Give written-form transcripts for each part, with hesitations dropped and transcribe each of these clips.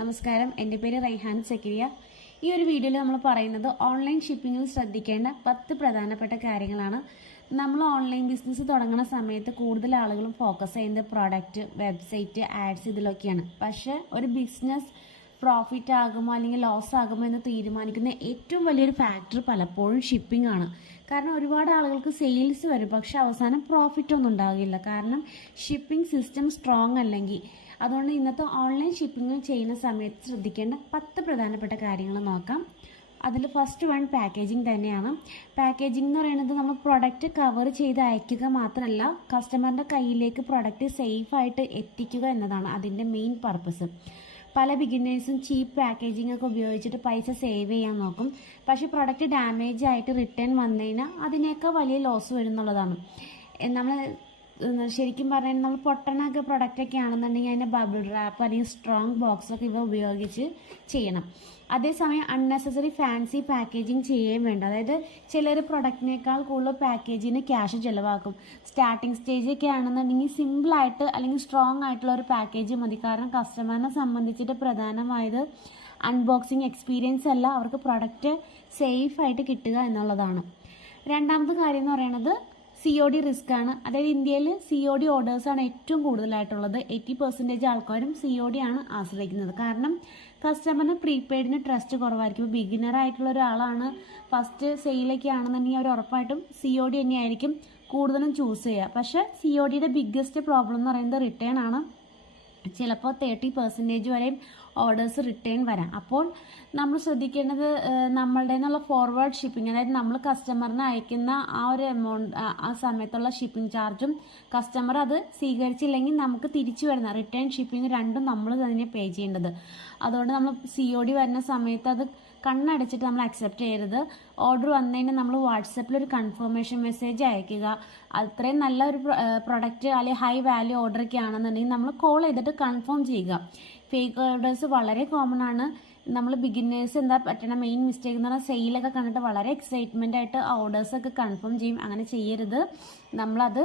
നമസ്കാരം, എൻ്റെ പേര് റൈഹാൻ സക്കരിയ. ഈ ഒരു വീഡിയോയിൽ നമ്മൾ പറയുന്നത് ഓൺലൈൻ ഷിപ്പിങ്ങിൽ ശ്രദ്ധിക്കേണ്ട 10 പ്രധാനപ്പെട്ട കാര്യങ്ങളാണ്. നമ്മൾ ഓൺലൈൻ ബിസിനസ് തുടങ്ങുന്ന സമയത്ത് കൂടുതൽ ആളുകളും ഫോക്കസ് ചെയ്യുന്നത് പ്രൊഡക്റ്റ്, വെബ്സൈറ്റ്, ആഡ്സ് ഇതിലൊക്കെയാണ്. പക്ഷേ ഒരു ബിസിനസ് പ്രോഫിറ്റ് ആകുമോ അല്ലെങ്കിൽ ലോസ് ആകുമോ എന്ന് തീരുമാനിക്കുന്ന ഏറ്റവും വലിയൊരു ഫാക്ടർ പലപ്പോഴും ഷിപ്പിംഗ് ആണ്. കാരണം ഒരുപാട് ആളുകൾക്ക് സെയിൽസ് വരും, പക്ഷെ അവസാനം പ്രോഫിറ്റ് ഒന്നും ഉണ്ടാകില്ല. കാരണം ഷിപ്പിംഗ് സിസ്റ്റം സ്ട്രോങ് അല്ലെങ്കിൽ. അതുകൊണ്ട് ഇന്നത്തെ ഓൺലൈൻ ഷിപ്പിംഗ് ചെയ്യുന്ന സമയത്ത് ശ്രദ്ധിക്കേണ്ട 10 പ്രധാനപ്പെട്ട കാര്യങ്ങൾ നോക്കാം. അതിൽ ഫസ്റ്റ് വൺ പാക്കേജിങ് തന്നെയാണ്. പാക്കേജിംഗ് എന്ന് പറയുന്നത് നമ്മൾ പ്രൊഡക്റ്റ് കവർ ചെയ്ത് അയക്കുക മാത്രമല്ല, കസ്റ്റമറിൻ്റെ കയ്യിലേക്ക് പ്രൊഡക്റ്റ് സേഫായിട്ട് എത്തിക്കുക എന്നതാണ് അതിൻ്റെ മെയിൻ പർപ്പസ്. പല ബിഗിനേഴ്സും ചീപ്പ് പാക്കേജിംഗ് ഒക്കെ ഉപയോഗിച്ചിട്ട് പൈസ സേവ് ചെയ്യാൻ നോക്കും. പക്ഷേ പ്രൊഡക്റ്റ് ഡാമേജ് ആയിട്ട് റിട്ടേൺ വന്നു കഴിഞ്ഞാൽ അതിനേക്കാൾ വലിയ ലോസ് വരും എന്നുള്ളതാണ്. നമ്മൾ ശരിക്കും പറഞ്ഞാൽ നമ്മൾ പൊട്ടണൊക്കെ പ്രൊഡക്റ്റൊക്കെ ആണെന്നുണ്ടെങ്കിൽ അതിൻ്റെ ബബിൾ റാപ്പ് അല്ലെങ്കിൽ സ്ട്രോങ് ബോക്സൊക്കെ ഇവ ഉപയോഗിച്ച് ചെയ്യണം. അതേസമയം അൺനെസസറി ഫാൻസി പാക്കേജിങ് ചെയ്യുകയും വേണ്ട. അതായത് ചിലർ പ്രൊഡക്റ്റിനേക്കാൾ കൂടുതൽ പാക്കേജിന് ക്യാഷ് ചിലവാക്കും. സ്റ്റാർട്ടിങ് സ്റ്റേജൊക്കെ ആണെന്നുണ്ടെങ്കിൽ സിമ്പിളായിട്ട് അല്ലെങ്കിൽ സ്ട്രോങ് ആയിട്ടുള്ള ഒരു പാക്കേജ് മതി. കാരണം കസ്റ്റമറിനെ സംബന്ധിച്ചിട്ട് പ്രധാനമായത് അൺബോക്സിങ് എക്സ്പീരിയൻസ് അല്ല, അവർക്ക് പ്രൊഡക്റ്റ് സേഫായിട്ട് കിട്ടുക എന്നുള്ളതാണ്. രണ്ടാമത്തെ കാര്യം എന്ന് പറയുന്നത് COD റിസ്ക് ആണ്. അതായത് ഇന്ത്യയിൽ COD ഓർഡേഴ്സാണ് ഏറ്റവും കൂടുതലായിട്ടുള്ളത്. 80% ആൾക്കാരും COD ആണ് ആശ്രയിക്കുന്നത്. കാരണം കസ്റ്റമറിന് പ്രീപെയ്ഡിന് ട്രസ്റ്റ് കുറവായിരിക്കും. ഇപ്പോൾ ബിഗിനർ ആയിട്ടുള്ള ഒരാളാണ്, ഫസ്റ്റ് സെയിലൊക്കെ ആണെന്നുണ്ടെങ്കിൽ അവർ ഉറപ്പായിട്ടും COD തന്നെയായിരിക്കും കൂടുതലും ചൂസ് ചെയ്യുക. പക്ഷേ CODയുടെ ബിഗ്ഗസ്റ്റ് പ്രോബ്ലം എന്ന് പറയുന്നത് റിട്ടേൺ ആണ്. ചിലപ്പോൾ 30% വരെയും ഓർഡേഴ്സ് റിട്ടേൺ വരാം. അപ്പോൾ നമ്മൾ ശ്രദ്ധിക്കേണ്ടത് നമ്മളുടെ നിന്നുള്ള ഫോർവേഡ് ഷിപ്പിംഗ്, അതായത് നമ്മൾ കസ്റ്റമറിന് അയക്കുന്ന ആ ഒരു എമൗണ്ട്, ആ സമയത്തുള്ള ഷിപ്പിംഗ് ചാർജും കസ്റ്റമർ അത് സ്വീകരിച്ചില്ലെങ്കിൽ നമുക്ക് തിരിച്ചു വരുന്ന റിട്ടേൺ ഷിപ്പിംഗ് രണ്ടും നമ്മൾ തന്നെ പേ ചെയ്യേണ്ടത്. അതുകൊണ്ട് നമ്മൾ COD വരുന്ന സമയത്ത് അത് കണ്ണടച്ചിട്ട് നമ്മൾ അക്സെപ്റ്റ് ചെയ്യരുത്. ഓർഡർ വന്നതിന് നമ്മൾ വാട്സപ്പിൽ ഒരു കൺഫർമേഷൻ മെസ്സേജ് അയക്കുക. അത്രയും നല്ല ഒരു പ്രൊഡക്റ്റ് അല്ലെങ്കിൽ ഹൈ വാല്യൂ ഓർഡറൊക്കെ ആണെന്നുണ്ടെങ്കിൽ നമ്മൾ കോൾ ചെയ്തിട്ട് കൺഫേം ചെയ്യുക. ഫേക്ക് ഓർഡേഴ്സ് വളരെ കോമൺ ആണ്. നമ്മൾ ബിഗിനേഴ്സ് എന്താ പറ്റണ മെയിൻ മിസ്റ്റേക്ക് എന്ന് പറഞ്ഞാൽ സെയിലൊക്കെ കണ്ടിട്ട് വളരെ എക്സൈറ്റ്മെൻ്റ് ആയിട്ട് ആ ഓർഡേഴ്സൊക്കെ കൺഫേം ചെയ്യും. അങ്ങനെ ചെയ്യരുത്. നമ്മളത്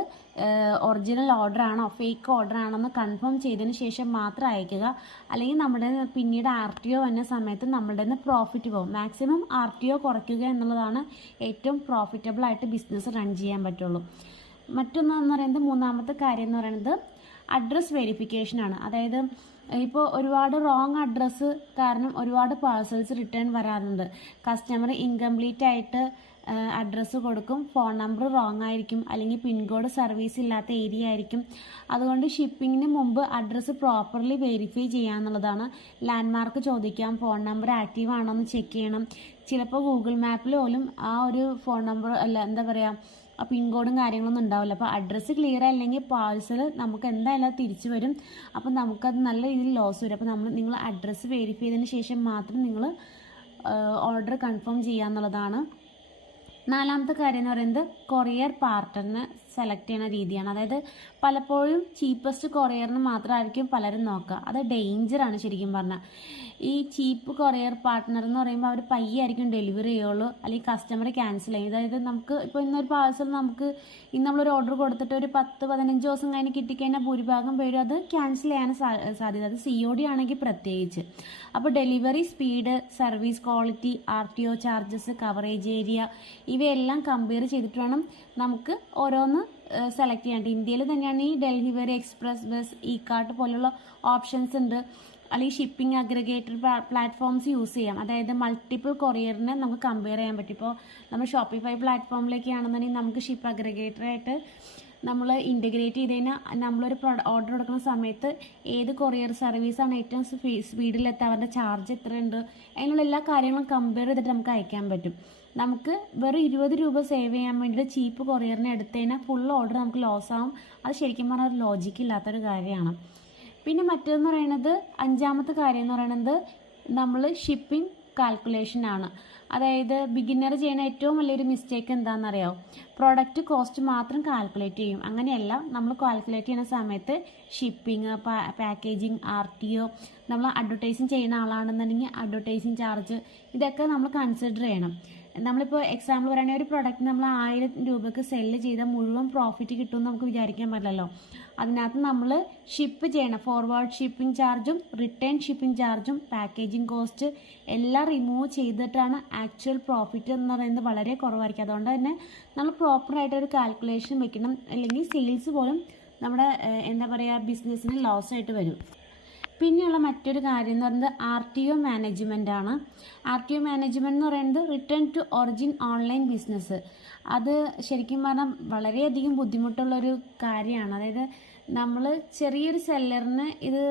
ഒറിജിനൽ ഓർഡർ ആണോ ഫേക്ക് ഓർഡർ ആണോ എന്ന് കൺഫേം ചെയ്തതിന് ശേഷം മാത്രം അയക്കുക. അല്ലെങ്കിൽ നമ്മുടെ പിന്നീട് RTO വന്ന സമയത്ത് നമ്മളുടെ നിന്ന് പ്രോഫിറ്റ് പോകും. മാക്സിമം RTO കുറയ്ക്കുക എന്നുള്ളതാണ് ഏറ്റവും പ്രോഫിറ്റബിൾ ആയിട്ട് ബിസിനസ് റൺ ചെയ്യാൻ പറ്റുള്ളൂ. മറ്റൊന്നെന്ന് പറയുന്നത് മൂന്നാമത്തെ കാര്യം എന്ന് പറയുന്നത് അഡ്രസ് വെരിഫിക്കേഷനാണ്. അതായത് ഇപ്പോൾ ഒരുപാട് റോങ് അഡ്രസ്സ് കാരണം ഒരുപാട് പാഴ്സൽസ് റിട്ടേൺ വരാറുണ്ട്. കസ്റ്റമർ ഇൻകംപ്ലീറ്റ് ആയിട്ട് അഡ്രസ്സ് കൊടുക്കും, ഫോൺ നമ്പർ റോങ് ആയിരിക്കും, അല്ലെങ്കിൽ പിൻകോഡ് സർവീസ് ഇല്ലാത്ത ഏരിയ ആയിരിക്കും. അതുകൊണ്ട് ഷിപ്പിങ്ങിന് മുമ്പ് അഡ്രസ്സ് പ്രോപ്പർലി വെരിഫൈ ചെയ്യാന്നുള്ളതാണ്. ലാൻഡ്മാർക്ക് ചോദിക്കാം, ഫോൺ നമ്പർ ആക്റ്റീവ് ആണോ എന്ന് ചെക്ക് ചെയ്യണം. ചിലപ്പോൾ ഗൂഗിൾ മാപ്പിൽ പോലും ആ ഒരു ഫോൺ നമ്പർ അല്ല എന്താ പറയുക ആ പിൻകോഡും കാര്യങ്ങളൊന്നും ഉണ്ടാവില്ല. അപ്പോൾ അഡ്രസ്സ് ക്ലിയർ അല്ലെങ്കിൽ പാഴ്സൽ നമുക്ക് എന്തായാലും അത് തിരിച്ചു വരും. അപ്പം നമുക്കത് നല്ല രീതിയിൽ ലോസ് വരും. അപ്പോൾ നിങ്ങൾ അഡ്രസ്സ് വെരിഫൈ ചെയ്തതിന് ശേഷം മാത്രം നിങ്ങൾ ഓർഡർ കൺഫേം ചെയ്യാന്നുള്ളതാണ്. നാലാമത്തെ കാര്യം എന്ന് പറയുന്നത് കൊറിയർ പാർട്ട്ണറിനെ സെലക്ട് ചെയ്യുന്ന രീതിയാണ്. അതായത് പലപ്പോഴും ചീപ്പസ്റ്റ് കൊറിയറിന് മാത്രമായിരിക്കും പലരും നോക്കുക. അത് ഡേഞ്ചറാണ് ശരിക്കും പറഞ്ഞാൽ. ഈ ചീപ്പ് കൊറിയർ പാർട്ട്ണർ എന്ന് പറയുമ്പോൾ അവർ പയ്യായിരിക്കും ഡെലിവറി ചെയ്യുള്ളൂ, അല്ലെങ്കിൽ കസ്റ്റമർ ക്യാൻസൽ ചെയ്യും. അതായത് നമുക്ക് ഇപ്പോൾ ഇന്നൊരു പാഴ്സൽ ഇന്ന് നമ്മളൊരു ഓർഡർ കൊടുത്തിട്ട് ഒരു 10-15 ദിവസം കഴിഞ്ഞ് കിട്ടിക്കഴിഞ്ഞാൽ ഭൂരിഭാഗം പേരും അത് ക്യാൻസൽ ചെയ്യാൻ സാധ്യത. അത് COD ആണെങ്കിൽ പ്രത്യേകിച്ച്. അപ്പോൾ delivery speed, service quality, RTO charges, coverage area ഇവയെല്ലാം കമ്പയർ ചെയ്തിട്ട് വേണം നമുക്ക് ഓരോന്ന് സെലക്ട് ചെയ്യാണ്ട്. ഇന്ത്യയിൽ തന്നെയാണ് ഈ ഡെലിവറി എക്സ്പ്രസ് ബസ്, ഇ-കാർട്ട് പോലുള്ള ഓപ്ഷൻസ് ഉണ്ട്. അല്ലെങ്കിൽ ഷിപ്പിംഗ് അഗ്രിഗേറ്റർ പ്ലാറ്റ്ഫോംസ് യൂസ് ചെയ്യാം. അതായത് മൾട്ടിപ്പിൾ കൊറിയറിനെ നമുക്ക് കമ്പയർ ചെയ്യാൻ പറ്റും. ഇപ്പോൾ നമ്മൾ ഷോപ്പിഫൈ പ്ലാറ്റ്ഫോമിലേക്ക് ആണെന്നുണ്ടെങ്കിൽ നമുക്ക് ഷിപ്പ് അഗ്രിഗേറ്ററായിട്ട് നമ്മൾ ഇൻറ്റഗ്രേറ്റ് ചെയ്ത് കഴിഞ്ഞാൽ നമ്മളൊരു ഓർഡർ കൊടുക്കുന്ന സമയത്ത് ഏത് കൊറിയർ സർവീസാണ് ഏറ്റവും സ്പീഡിലെത്തുക, അവരുടെ ചാർജ് എത്രയുണ്ട്, അതിനുള്ള എല്ലാ കാര്യങ്ങളും കമ്പയർ ചെയ്തിട്ട് നമുക്ക് അയക്കാൻ പറ്റും. നമുക്ക് വെറും 20 രൂപ സേവ് ചെയ്യാൻ വേണ്ടിയിട്ട് ചീപ്പ് കൊറിയറിനെ എടുത്തു കഴിഞ്ഞാൽ ഫുൾ ഓർഡർ നമുക്ക് ലോസ് ആവും. അത് ശരിക്കും പറഞ്ഞാൽ ഒരു ലോജിക്ക് ഇല്ലാത്തൊരു കാര്യമാണ്. പിന്നെ മറ്റേതെന്ന് പറയുന്നത് അഞ്ചാമത്തെ കാര്യം എന്ന് പറയുന്നത് നമ്മൾ ഷിപ്പിംഗ് കാൽക്കുലേഷനാണ്. അതായത് ബിഗിനർ ചെയ്യുന്ന ഏറ്റവും വലിയൊരു മിസ്റ്റേക്ക് എന്താണെന്നറിയാമോ? പ്രോഡക്റ്റ് കോസ്റ്റ് മാത്രം കാൽക്കുലേറ്റ് ചെയ്യും. അങ്ങനെയല്ല, നമ്മൾ കാൽക്കുലേറ്റ് ചെയ്യുന്ന സമയത്ത് ഷിപ്പിംഗ്, പാക്കേജിങ്, RTO, നമ്മൾ അഡ്വർടൈസിങ് ചെയ്യുന്ന ആളാണെന്നുണ്ടെങ്കിൽ അഡ്വർടൈസിങ് ചാർജ്, ഇതൊക്കെ നമ്മൾ കൺസിഡർ ചെയ്യണം. നമ്മളിപ്പോൾ എക്സാമ്പിൾ പറയുകയാണെങ്കിൽ ഒരു പ്രൊഡക്റ്റ് നമ്മൾ 1000 രൂപയ്ക്ക് സെല്ല് ചെയ്താൽ മുഴുവൻ പ്രോഫിറ്റ് കിട്ടുമെന്ന് നമുക്ക് വിചാരിക്കാൻ പറ്റില്ലല്ലോ. അതിനകത്ത് നമ്മൾ ഷിപ്പ് ചെയ്യണം, ഫോർവേഡ് ഷിപ്പിംഗ് ചാർജും റിട്ടേൺ ഷിപ്പിംഗ് ചാർജും പാക്കേജിങ് കോസ്റ്റ് എല്ലാം റിമൂവ് ചെയ്തിട്ടാണ് ആക്ച്വൽ പ്രോഫിറ്റ് എന്ന് പറയുന്നത് വളരെ കുറവായിരിക്കും. അതുകൊണ്ട് തന്നെ നമ്മൾ പ്രോപ്പറായിട്ട് ഒരു കാൽക്കുലേഷൻ വെക്കണം, അല്ലെങ്കിൽ സെയിൽസ് പോലും നമ്മുടെ എന്താ പറയുക ബിസിനസ്സിന് ലോസ് ആയിട്ട് വരും. പിന്നെയുള്ള മറ്റൊരു കാര്യം എന്ന് പറയുന്നത് RTO മാനേജ്മെൻ്റ് ആണ്. RTO മാനേജ്മെൻറ്റ് എന്ന് പറയുന്നത് return to origin online business. അത് ശരിക്കും പറഞ്ഞാൽ വളരെയധികം ബുദ്ധിമുട്ടുള്ളൊരു കാര്യമാണ്. അതായത് നമ്മൾ ചെറിയൊരു സെല്ലറിന് ഇത്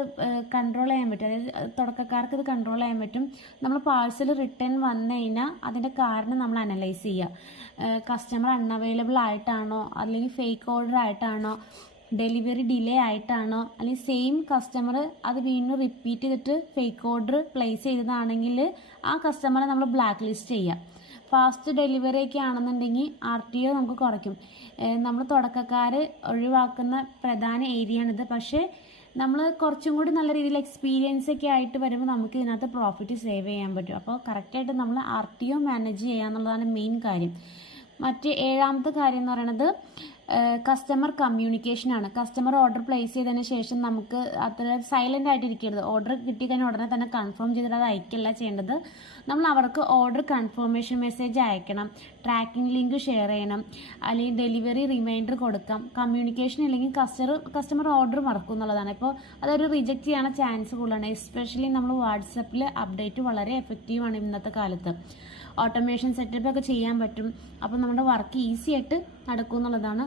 കൺട്രോൾ ചെയ്യാൻ പറ്റും, അതായത് തുടക്കക്കാർക്ക് ഇത് കൺട്രോൾ ചെയ്യാൻ പറ്റും. നമ്മൾ പാഴ്സൽ റിട്ടേൺ വന്നു കഴിഞ്ഞാൽ അതിൻ്റെ കാരണം നമ്മൾ അനലൈസ് ചെയ്യുക. കസ്റ്റമർ അൺഅവൈലബിൾ ആയിട്ടാണോ, അല്ലെങ്കിൽ ഫേക്ക് ഓർഡർ ആയിട്ടാണോ, ഡെലിവറി ഡിലേ ആയിട്ടാണോ, അല്ലെങ്കിൽ സെയിം കസ്റ്റമർ അത് വീണ്ടും റിപ്പീറ്റ് ചെയ്തിട്ട് ഫേക്ക് ഓർഡർ പ്ലേസ് ചെയ്തതാണെങ്കിൽ ആ കസ്റ്റമറെ നമ്മൾ ബ്ലാക്ക് ലിസ്റ്റ് ചെയ്യുക. ഫാസ്റ്റ് ഡെലിവറി ഒക്കെ ആണെന്നുണ്ടെങ്കിൽ RTO നമുക്ക് കുറയ്ക്കും. നമ്മൾ തുടക്കക്കാർ ഒഴിവാക്കുന്ന പ്രധാന ഏരിയയാണിത്. പക്ഷേ നമ്മൾ കുറച്ചും കൂടി നല്ല രീതിയിൽ എക്സ്പീരിയൻസ് ഒക്കെ ആയിട്ട് വരുമ്പോൾ നമുക്ക് ഇതിനകത്ത് പ്രോഫിറ്റ് സേവ് ചെയ്യാൻ പറ്റും. അപ്പോൾ കറക്റ്റായിട്ട് നമ്മൾ RTO മാനേജ് ചെയ്യുക എന്നുള്ളതാണ് മെയിൻ കാര്യം. മറ്റ് 7ാമത്തെ കാര്യം എന്ന് പറയുന്നത് കസ്റ്റമർ കമ്മ്യൂണിക്കേഷനാണ്. കസ്റ്റമർ ഓർഡർ പ്ലേസ് ചെയ്തതിന് ശേഷം നമുക്ക് അത്ര സൈലൻ്റ് ആയിട്ടിരിക്കരുത്. ഓർഡർ കിട്ടിക്കഴിഞ്ഞാൽ ഉടനെ തന്നെ കൺഫേം ചെയ്തിട്ട് അത് അയക്കല്ല ചെയ്യേണ്ടത്. നമ്മൾ അവർക്ക് ഓർഡർ കൺഫർമേഷൻ മെസ്സേജ് അയക്കണം, ട്രാക്കിംഗ് ലിങ്ക് ഷെയർ ചെയ്യണം, അല്ലെങ്കിൽ ഡെലിവറി റിമൈൻഡർ കൊടുക്കാം. കമ്മ്യൂണിക്കേഷൻ ഇല്ലെങ്കിൽ കസ്റ്റമർ ഓർഡർ മറക്കും എന്നുള്ളതാണ്. ഇപ്പോൾ അതൊരു റിജക്റ്റ് ചെയ്യാൻ ചാൻസ് കൂടുതലാണ്. എസ്പെഷ്യലി നമ്മൾ വാട്സപ്പിൽ അപ്ഡേറ്റ് വളരെ എഫക്റ്റീവാണ് ഇന്നത്തെ കാലത്ത്. ഓട്ടോമേഷൻ സെറ്റപ്പ് ഒക്കെ ചെയ്യാൻ പറ്റും. അപ്പോൾ നമ്മുടെ വർക്ക് ഈസി ആയിട്ട് നടക്കും എന്നുള്ളതാണ്.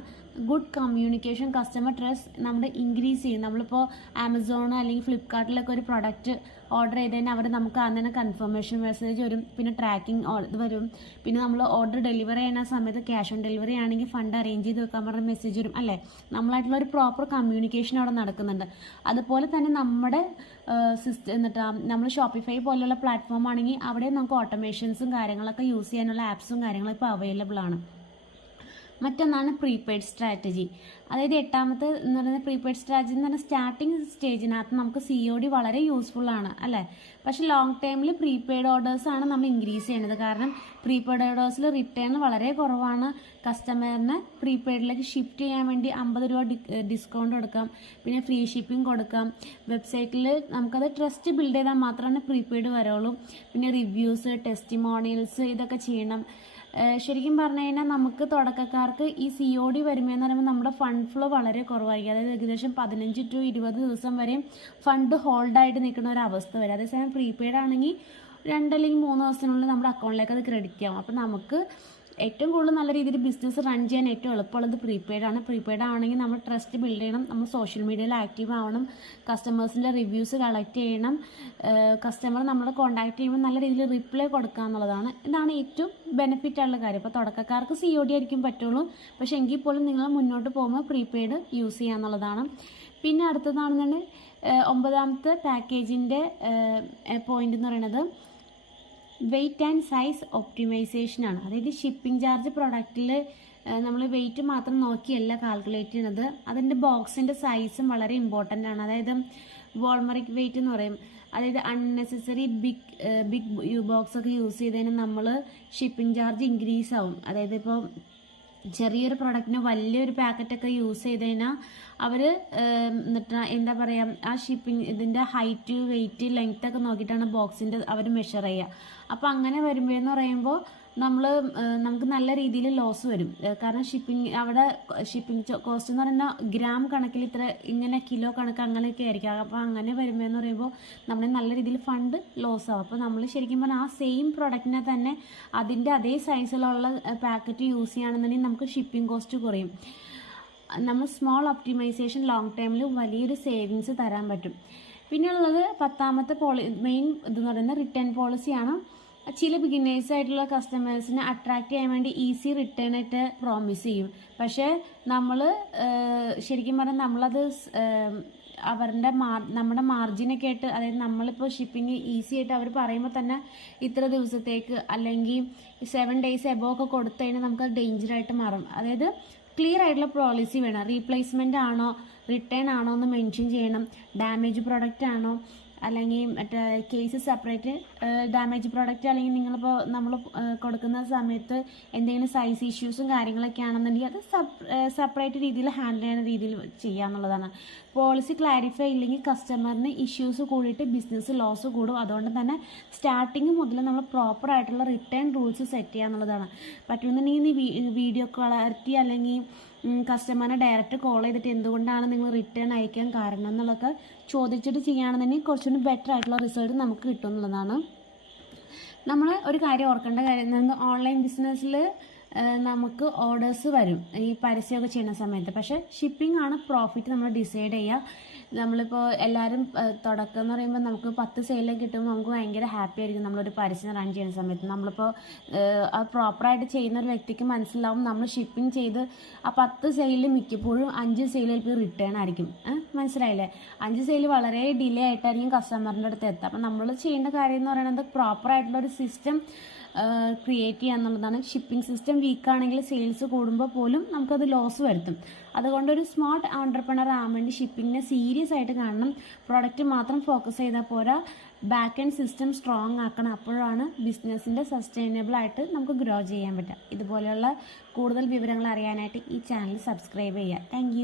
ഗുഡ് കമ്മ്യൂണിക്കേഷൻ കസ്റ്റമർ ട്രസ്റ്റ് നമ്മുടെ ഇൻക്രീസ് ചെയ്യും. നമ്മളിപ്പോൾ ആമസോൺ അല്ലെങ്കിൽ ഫ്ലിപ്കാർട്ടിലൊക്കെ ഒരു പ്രൊഡക്റ്റ് ഓർഡർ ചെയ്തതിന് അവർ നമുക്ക് അതിന് കൺഫർമേഷൻ മെസ്സേജ് വരും, പിന്നെ ട്രാക്കിംഗ് ഇത് വരും. പിന്നെ നമ്മൾ ഓർഡർ ഡെലിവറി ചെയ്യുന്ന സമയത്ത് ക്യാഷ് ഓൺ ഡെലിവറി ആണെങ്കിൽ ഫണ്ട് അറേഞ്ച് ചെയ്ത് വെക്കാൻ പറഞ്ഞ മെസ്സേജ് വരും, അല്ലേ? നമ്മളായിട്ടുള്ള ഒരു പ്രോപ്പർ കമ്മ്യൂണിക്കേഷൻ അവിടെ നടക്കുന്നുണ്ട്. അതുപോലെ തന്നെ നമ്മുടെ നമ്മൾ ഷോപ്പിഫൈ പോലെയുള്ള പ്ലാറ്റ്ഫോം ആണെങ്കിൽ അവിടെ നമുക്ക് ഓട്ടോമേഷൻസും കാര്യങ്ങളൊക്കെ യൂസ് ചെയ്യാനുള്ള ആപ്സും കാര്യങ്ങളും ഇപ്പോൾ അവൈലബിൾ ആണ്. മറ്റൊന്നാണ് പ്രീപെയ്ഡ് സ്ട്രാറ്റജി. അതായത് 8ാമത്തെ എന്ന് പറയുന്നത് പ്രീപെയ്ഡ് സ്ട്രാറ്റജി എന്ന് പറഞ്ഞാൽ സ്റ്റാർട്ടിങ് സ്റ്റേജിനകത്ത് നമുക്ക് COD വളരെ യൂസ്ഫുൾ ആണ്, അല്ലേ? പക്ഷേ ലോങ് ടൈമിൽ പ്രീപെയ്ഡ് ഓർഡേഴ്സാണ് നമ്മൾ ഇൻക്രീസ് ചെയ്യുന്നത്. കാരണം പ്രീപെയ്ഡ് ഓർഡേഴ്സിൽ റിട്ടേൺ വളരെ കുറവാണ്. കസ്റ്റമറിനെ പ്രീപെയ്ഡിലേക്ക് ഷിഫ്റ്റ് ചെയ്യാൻ വേണ്ടി 50 രൂപ ഡിസ്കൗണ്ട് കൊടുക്കാം, പിന്നെ ഫ്രീ ഷിപ്പിംഗ് കൊടുക്കാം. വെബ്സൈറ്റിൽ നമുക്കത് ട്രസ്റ്റ് ബിൽഡ് ചെയ്താൽ മാത്രമേ പ്രീപെയ്ഡ് വരുള്ളൂ. പിന്നെ റിവ്യൂസ്, ടെസ്റ്റിമോണിയൽസ് ഇതൊക്കെ ചെയ്യണം. ശരിക്കും പറഞ്ഞു കഴിഞ്ഞാൽ നമുക്ക് തുടക്കക്കാർക്ക് ഈ COD വരുമ്പോൾ പറയുമ്പോൾ നമ്മുടെ ഫണ്ട് ഫ്ലോ വളരെ കുറവായിരിക്കും. അതായത് ഏകദേശം 15 to 20 ദിവസം വരെയും ഫണ്ട് ഹോൾഡായിട്ട് നിൽക്കുന്ന ഒരു അവസ്ഥ വരും. അതേസമയം പ്രീപെയ്ഡ് ആണെങ്കിൽ 2 അല്ലെങ്കിൽ 3 ദിവസത്തിനുള്ളിൽ നമ്മുടെ അക്കൗണ്ടിലേക്ക് അത് ക്രെഡിറ്റ് ആവും. അപ്പോൾ നമുക്ക് ഏറ്റവും കൂടുതൽ നല്ല രീതിയിൽ ബിസിനസ് റൺ ചെയ്യാൻ ഏറ്റവും എളുപ്പമുള്ളത് പ്രീപെയ്ഡ് ആണ്. പ്രീപെയ്ഡ് ആണെങ്കിൽ നമ്മൾ ട്രസ്റ്റ് ബിൽഡ് ചെയ്യണം, നമ്മൾ സോഷ്യൽ മീഡിയയിൽ ആക്റ്റീവ് ആവണം, കസ്റ്റമേഴ്സിൻ്റെ റിവ്യൂസ് കളക്ട് ചെയ്യണം, കസ്റ്റമർ നമ്മളെ കോൺടാക്ട് ചെയ്യുമ്പോൾ നല്ല രീതിയിൽ റിപ്ലൈ കൊടുക്കുക എന്നുള്ളതാണ്. ഇതാണ് ഏറ്റവും ബെനിഫിറ്റ് ആയിട്ടുള്ള കാര്യം. അപ്പോൾ തുടക്കക്കാർക്ക് COD ആയിരിക്കും പറ്റുള്ളൂ, പക്ഷേ എങ്കിൽ പോലും നിങ്ങൾ മുന്നോട്ട് പോകുമ്പോൾ പ്രീപെയ്ഡ് യൂസ് ചെയ്യുക എന്നുള്ളതാണ്. പിന്നെ അടുത്തതാണെന്നുണ്ടെങ്കിൽ 9ാമത്തെ പാക്കേജിൻ്റെ പോയിന്റ് എന്ന് പറയുന്നത് വെയ്റ്റ് ആൻഡ് സൈസ് ഒപ്റ്റിമൈസേഷനാണ്. അതായത് ഷിപ്പിംഗ് ചാർജ് പ്രൊഡക്റ്റിൽ നമ്മൾ വെയിറ്റ് മാത്രം നോക്കിയല്ല കാൽക്കുലേറ്റ് ചെയ്യുന്നത്, അതിൻ്റെ ബോക്സിൻ്റെ സൈസും വളരെ ഇമ്പോർട്ടൻ്റ് ആണ്. അതായത് വോൾമറിക് വെയിറ്റ് എന്ന് പറയും. അതായത് അൺനെസസറി ബിഗ് ബോക്സ് ഒക്കെ യൂസ് ചെയ്തതിന് നമ്മൾ ഷിപ്പിംഗ് ചാർജ് ഇൻക്രീസ് ആവും. അതായത് ഇപ്പോൾ ചെറിയൊരു പ്രൊഡക്റ്റിന് വലിയൊരു പാക്കറ്റൊക്കെ യൂസ് ചെയ്ത് കഴിഞ്ഞാൽ അവർ എന്നിട്ട് എന്താ പറയുക, ആ ഷിപ്പിംഗ് ഇതിൻ്റെ ഹൈറ്റ്, വെയിറ്റ്, ലെങ്ത് ഒക്കെ നോക്കിയിട്ടാണ് ബോക്സിൻ്റെ അവർ മെഷർ ചെയ്യുക. അപ്പോൾ അങ്ങനെ വരുമ്പോഴെന്ന് പറയുമ്പോൾ നമുക്ക് നല്ല രീതിയിൽ ലോസ് വരും. കാരണം അവിടെ ഷിപ്പിംഗ് കോസ്റ്റ് എന്ന് പറയുന്ന ഗ്രാം കണക്കിൽ ഇങ്ങനെ കിലോ കണക്ക് അങ്ങനെയൊക്കെ ആയിരിക്കും. അപ്പോൾ അങ്ങനെ വരുമ്പോൾ എന്ന് പറയുമ്പോൾ നമ്മൾ നല്ല രീതിയിൽ ഫണ്ട് ലോസ് ആവും. അപ്പോൾ നമ്മൾ ശരിക്കും പറഞ്ഞാൽ ആ സെയിം പ്രൊഡക്റ്റിനെ തന്നെ അതിൻ്റെ അതേ സൈസിലുള്ള പാക്കറ്റ് യൂസ് ചെയ്യുകയാണെന്നുണ്ടെങ്കിൽ നമുക്ക് ഷിപ്പിംഗ് കോസ്റ്റ് കുറയും. നമ്മൾ സ്മോൾ ഒപ്റ്റിമൈസേഷൻ ലോങ് ടൈമിൽ വലിയൊരു സേവിങ്സ് തരാൻ പറ്റും. പിന്നെയുള്ളത് 10ാമത്തെ മെയിൻ ഇതെന്ന് പറയുന്നത് റിട്ടേൺ പോളിസിയാണ്. ചില ബിഗിനേഴ്സ് ആയിട്ടുള്ള കസ്റ്റമേഴ്സിനെ അട്രാക്ട് ചെയ്യാൻ വേണ്ടി ഈസി റിട്ടേൺ ആയിട്ട് പ്രോമിസ് ചെയ്യും. പക്ഷേ നമ്മൾ ശരിക്കും പറഞ്ഞാൽ നമ്മളത് നമ്മുടെ മാർജിനൊക്കെ ആയിട്ട്, അതായത് നമ്മളിപ്പോൾ ഷിപ്പിംഗ് ഈസി ആയിട്ട് അവർ പറയുമ്പോൾ തന്നെ ഇത്ര ദിവസത്തേക്ക് അല്ലെങ്കിൽ 7 days എബോ ഒക്കെ കൊടുത്തു കഴിഞ്ഞാൽ നമുക്കത് ഡേഞ്ചറായിട്ട് മാറും. അതായത് ക്ലിയർ ആയിട്ടുള്ള പോളിസി വേണം. റീപ്ലേസ്മെൻ്റ് ആണോ റിട്ടേൺ ആണോ എന്ന് മെൻഷൻ ചെയ്യണം, ഡാമേജ് പ്രൊഡക്റ്റ് ആണോ അല്ലെങ്കിൽ മറ്റേ കേസ് സെപ്പറേറ്റ്, ഡാമേജ് പ്രോഡക്റ്റ് അല്ലെങ്കിൽ നമ്മൾ കൊടുക്കുന്ന സമയത്ത് എന്തെങ്കിലും സൈസ് ഇഷ്യൂസും കാര്യങ്ങളൊക്കെ ആണെന്നുണ്ടെങ്കിൽ അത് സെപ്പറേറ്റ് രീതിയിൽ ഹാൻഡിൽ ചെയ്യുന്ന രീതിയിൽ ചെയ്യാന്നുള്ളതാണ്. പോളിസി ക്ലാരിഫൈ ഇല്ലെങ്കിൽ കസ്റ്റമറിന് ഇഷ്യൂസ് കൂടിയിട്ട് ബിസിനസ് ലോസ് കൂടും. അതുകൊണ്ട് തന്നെ സ്റ്റാർട്ടിങ് മുതൽ നമ്മൾ പ്രോപ്പർ ആയിട്ടുള്ള റിട്ടേൺ റൂൾസ് സെറ്റ് ചെയ്യുക എന്നുള്ളതാണ്. പറ്റുന്നുണ്ടെങ്കിൽ വീഡിയോ ക്ലാരിറ്റി അല്ലെങ്കിൽ കസ്റ്റമറിനെ ഡയറക്റ്റ് കോൾ ചെയ്തിട്ട് എന്തുകൊണ്ടാണ് നിങ്ങൾ റിട്ടേൺ അയക്കാൻ കാരണം എന്നുള്ളതൊക്കെ ചോദിച്ചിട്ട് ചെയ്യുകയാണെന്നുണ്ടെങ്കിൽ കുറച്ചുകൂടി ബെറ്റർ ആയിട്ടുള്ള റിസൾട്ട് നമുക്ക് കിട്ടും എന്നുള്ളതാണ്. നമ്മൾ ഒരു കാര്യം ഓർക്കേണ്ട കാര്യം, ഓൺലൈൻ ബിസിനസ്സിൽ നമുക്ക് ഓർഡേഴ്സ് വരും ഈ പരസ്യമൊക്കെ ചെയ്യുന്ന സമയത്ത്. പക്ഷേ ഷിപ്പിംഗ് ആണ് പ്രോഫിറ്റ് നമ്മൾ ഡിസൈഡ് ചെയ്യുക. നമ്മളിപ്പോൾ എല്ലാവരും തുടക്കം എന്ന് പറയുമ്പോൾ നമുക്ക് 10 സെയിലൊക്കെ കിട്ടുമ്പോൾ നമുക്ക് ഭയങ്കര ഹാപ്പി ആയിരിക്കും നമ്മളൊരു പരസ്യം റൺ ചെയ്യുന്ന സമയത്ത്. നമ്മളിപ്പോൾ അത് പ്രോപ്പറായിട്ട് ചെയ്യുന്ന ഒരു വ്യക്തിക്ക് മനസ്സിലാവും നമ്മൾ ഷിപ്പിംഗ് ചെയ്ത് ആ 10 സെയിലിൽ മിക്കപ്പോഴും 5 സെയിൽ ചിലപ്പോൾ റിട്ടേൺ ആയിരിക്കും. മനസ്സിലായില്ലേ? 5 സെയിൽ വളരെ ഡിലേ ആയിട്ടായിരിക്കും കസ്റ്റമറിൻ്റെ അടുത്ത് എത്തുക. അപ്പം നമ്മൾ ചെയ്യേണ്ട കാര്യം എന്ന് പറയുന്നത് പ്രോപ്പറായിട്ടുള്ളൊരു സിസ്റ്റം ക്രിയേറ്റ് ചെയ്യുക എന്നുള്ളതാണ്. ഷിപ്പിംഗ് സിസ്റ്റം വീക്കാണെങ്കിൽ സെയിൽസ് കൂടുമ്പോൾ പോലും നമുക്കത് ലോസ് വരുത്തും. അതുകൊണ്ടൊരു സ്മാർട്ട് ഓൺടർപ്രണർ ആകാൻ വേണ്ടി ഷിപ്പിങ്ങിനെ സീരിയസ് ആയിട്ട് കാണണം. പ്രോഡക്റ്റ് മാത്രം ഫോക്കസ് ചെയ്താൽ പോരാ, ബാക്ക് ആൻഡ് സിസ്റ്റം സ്ട്രോങ് ആക്കണം. അപ്പോഴാണ് ബിസിനസ്സിൻ്റെ സസ്റ്റൈനബിൾ ആയിട്ട് നമുക്ക് ഗ്രോ ചെയ്യാൻ പറ്റുക. ഇതുപോലെയുള്ള കൂടുതൽ വിവരങ്ങൾ അറിയാനായിട്ട് ഈ ചാനൽ സബ്സ്ക്രൈബ് ചെയ്യുക. താങ്ക്